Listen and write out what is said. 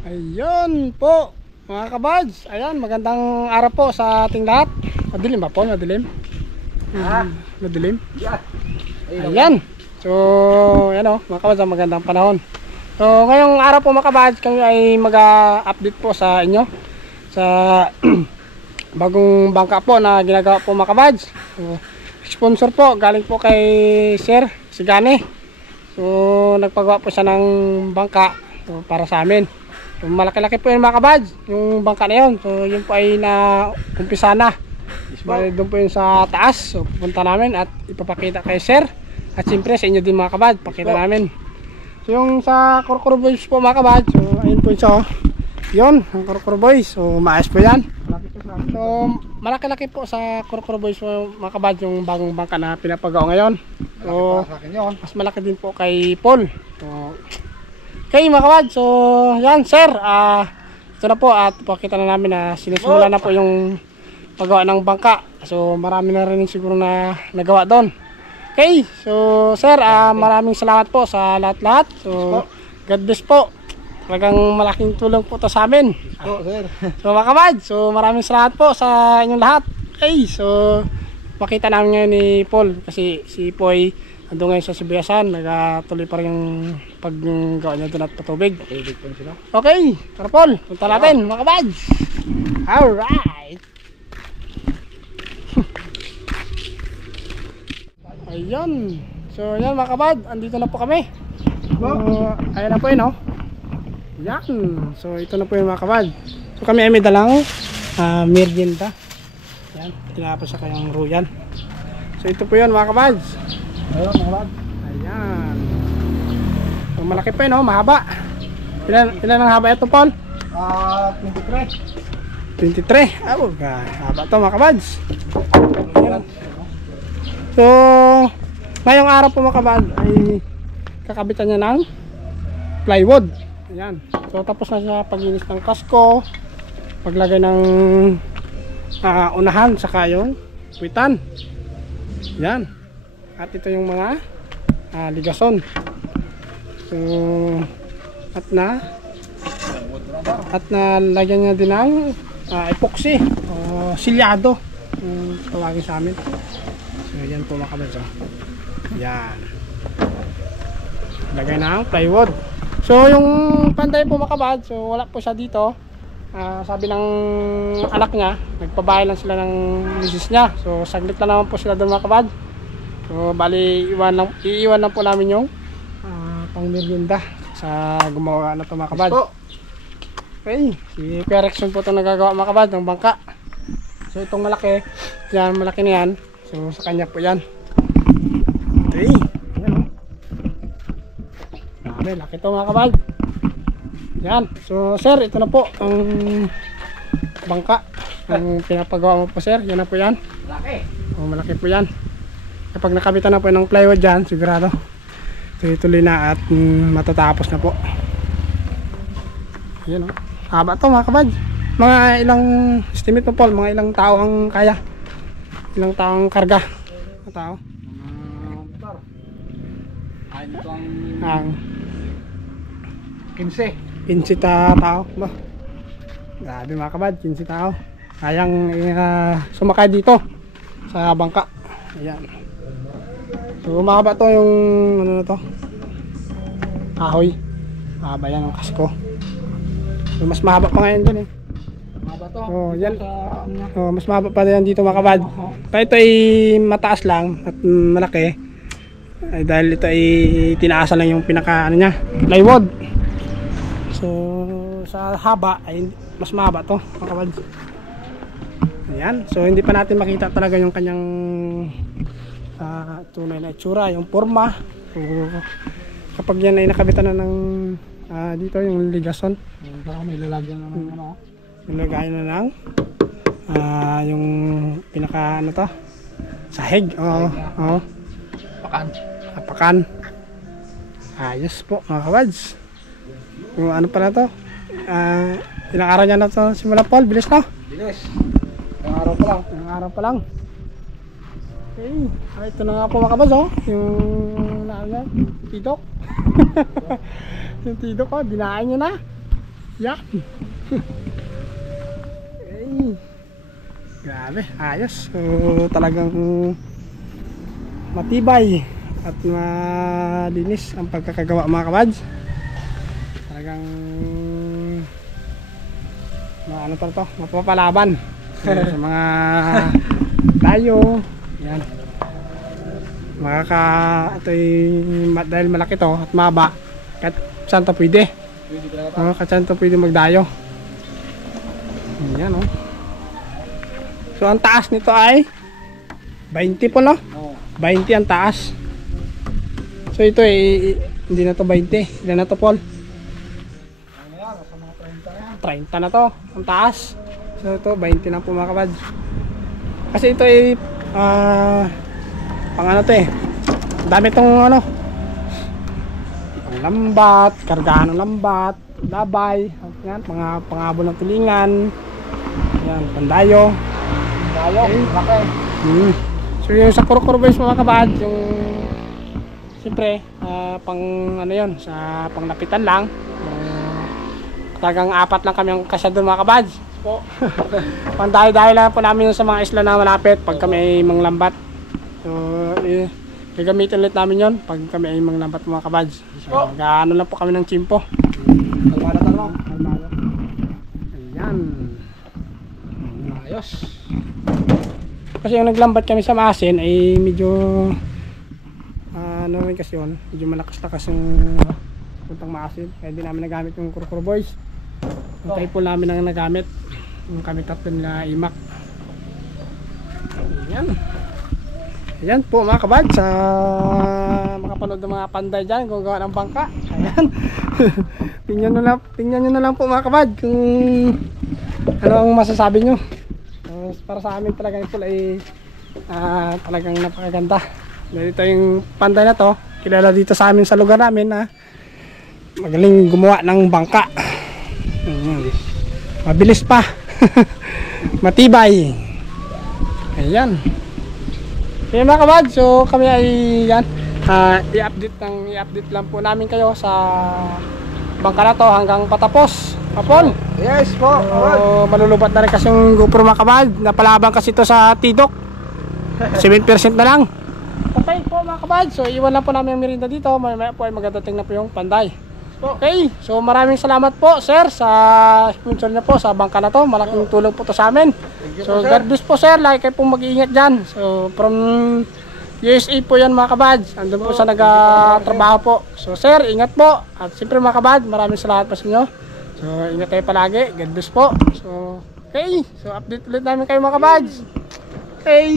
Ayun po mga kabads. Ayan, magandang araw po sa ating lahat. Madilim ba po? Madilim? Madilim? Ayan. So, yan o mga kabads, magandang panahon. So, ngayong araw po mga kabads, kami ay mag-update po sa inyo sa bagong bangka po na ginagawa po mga kabads. So, sponsor po, galing po kay Sir Sigane. So, nagpagawa po siya ng bangka para sa amin. So, malaki-laki po yun mga kabads, yung bangka na yun. So yun po ay na-umpisa na. Doon po yun sa taas. So pupunta namin at ipapakita kay Sir. At siyempre sa inyo din mga kabads, pakita namin. So yung sa Korokoro Boys po mga kabads, so ayun po yun siya. Yun, ang Korokoro Boys. So maayos po yan. So malaki-laki po sa Korokoro Boys po mga kabads, yung bagong bangka na pinapagawa ngayon. So mas malaki din po kay Paul. So okay mga kabads, so yan sir, ito na po at pakita na namin na sinisimula na po yung paggawa ng bangka. So marami na rin siguro na nagawa doon. Okay, so sir, maraming salamat po sa lahat-lahat. So God bless po, talagang malaking tulong po ito sa amin. So mga kabads, so maraming salamat po sa inyong lahat. Okay, so pakita namin ngayon ni Paul kasi si Poy ando ngayon sa Sibuyasan, nagatuloy pa rin yung paggawa niya doon at patubig. Okay, tara Paul, punta natin mga kabads. Alright. Ayun. So yan mga kabad, andito na po kami. Ayan na po yun, no? Yan. So ito na po yung mga kabad. So kami ay may dalang merienda. Yan, tinapos sa kayang ruyan. So ito po yun mga kabads. Ayun mga kabad. Ayan. So malaki po yun, no? Mahaba. Ilan ang haba ito Paul? 23. 23? Oh, haba ito mga kabads. Ayan. So ngayong araw po mga kabad ay kakabitan niya ng plywood. Ayan. So tapos na siya paglinis ng kasko, paglagay ng unahan saka yung puwitan. Ayan. At ito yung mga ligason. So at na lagyan niya din ng epoxy o silyado, tawagin sa amin. So yan po mga kabads. Yan. Lagay ng plywood. So yung panday po mga kabads, so wala po siya dito. Sabi ng anak niya, nagpabahay lang sila ng misis niya. So saglit na naman po sila doon mga kabads. So bali iiwan lang po namin yung pang merienda sa gumawa na ito mga kabads. Okay, si Perekson po itong nagagawa mga kabads ng bangka. So itong malaki, yan malaki na yan. So sa kanya po yan. Okay, yan o. Grabe, laki ito mga kabads. Yan, so sir, ito na po ang bangka ang pinapagawa mo po sir. Yan na po yan. Malaki. O, malaki po yan. Kapag nakabitan na po ng plywood dyan, sigurado tuloy-tuloy na at matatapos na po. Yan o. Haba ito mga kabads. Mga ilang estimate mo Paul, mga ilang tao ang kaya? Ilang taong karga? Mga tao? Ang 15 tao ba? Grabe mga kabad, 15 tao kayang sumakay dito sa bangka. Ayan. So mahaba to yung ano na to, kahoy. Mahaba yan ang kasko. So mas mahaba pa ngayon dun eh. Oh, yan. Oh, mas mahaba pa yan dito mga kabad. Kaya ito ay mataas lang at malaki. Ay dahil ito ay tinaasan lang yung pinaka ano niya, plywood. So sa haba ay mas mahaba to mga kabad. Ayan. So hindi pa natin makita talaga yung kanyang tunay na itsura, yung forma. So kapag yan ay nakabitan na ng dito yung ligason, may lalagyan na ng ano, nilagay na ng yung pinaka ano to, sahig. Pakan. Ayos po mga kabads. Yung ano pala to, ilang araw niya na to simula Paul, bilis na. Bilis. Ilang araw pa lang. Okay. Ito na nga po mga kabads, yung tidok. Yung tidok, dinain nyo na. Yan. Ay. Grabe, ayos. So, talagang matibay at malinis ang pagkakagawa mga kabads. Talagang ano to, mapapalaban sa mga tayo. Yan. Ito'y dahil malaki to at maba, kahit saan to pwede. Kahit saan to pwede magdayo. Yan, oh. So ang taas nito ay 20 po, no? 20 ang taas. So ito hindi na to 20. Ilan na to, Paul? 30 na to ang taas. So ito 20 na po mga kabads. Kasi ito ay pang ano to dami tong ano, pang lambat, kargahan ng lambat, labay, yan, mga pangabol ng tulingan, yan, pandayo. Okay. So yung sa Kurkur Boys mga kabads, yung siyempre pang ano yun, sa panglapitan lang. Talagang 4 lang kami ang kasya doon mga kabads po. Pandayo-dayo lang po namin sa mga isla na malapit pag kami ay manglambat. So gagamitin ulit namin yon pag kami ay manglambat mga kabads. So gaano lang po kami ng chimpo. Almada. Ayan. Ayos. Kasi yung naglambat kami sa Maasin ay medyo ano rin kasi yun, medyo malakas-lakas yung puntang Maasin. Kaya di namin nagamit yung Kurkur Boys. Yung typo namin ang nagamit. Yung kami tatlo nila imak. Ayan. Ayan po mga kabad, sa makapanood ng mga panday dyan gagawa ng bangka. Ayan. tingnan nyo na lang po mga kabad kung ano ang masasabi nyo. Para sa amin talaga ito ay talagang napakaganda. Dito yung panday na to, kilala dito sa amin sa lugar namin na magaling gumawa ng bangka. Mabilis pa. Matibay. Ayan. Ayan mga kabad, so kami ay yan, i-update lang po namin kayo sa bangka na to hanggang patapos. Kapon? Yes po. Malulubat na rin kasi yung GoPro mga kabad. Napalabang kasi ito sa Tidok. 7% na lang. Okay po mga kabad, so iwan lang po namin yung merinda dito. Mamaya po ay magdadating na po yung panday. Okay, so maraming salamat po sir sa sponsor niyo po sa bangka na to. Malaking tulong po to sa amin. So God bless po sir, like kayo pong mag-iingat dyan. So from USA po yan mga kabads. Andun po sa nagatrabaho po. So sir, ingat po. At siyempre mga kabad, maraming salamat po sa inyo. So ingat kayo palagi, God bless po. So okay, so update ulit namin kayo mga kabads. Okay.